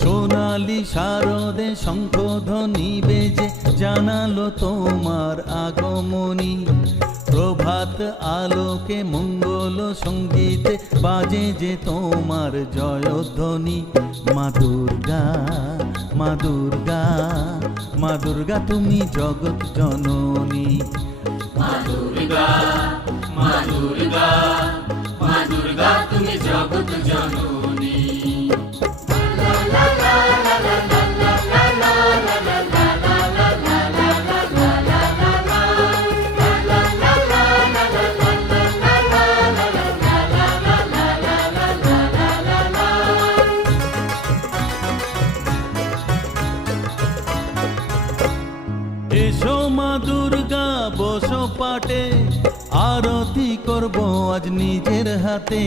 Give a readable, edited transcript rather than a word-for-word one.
সোনালি শারদে শঙ্খধ্বনি বেজে জানালো তোমার আগমনী। প্রভাত আলোকে মঙ্গল সঙ্গীতে বাজে যে তোমার জয়ধ্বনি। মা দুর্গা, মা দুর্গা, মা দুর্গা তুমি জগৎ জননী। মা দুর্গা, মা দুর্গা, মা দুর্গা তুমি জগৎ জননী। এসো মা দুর্গা বসো পাটে, আরতি করব আজ নিজের হাতে।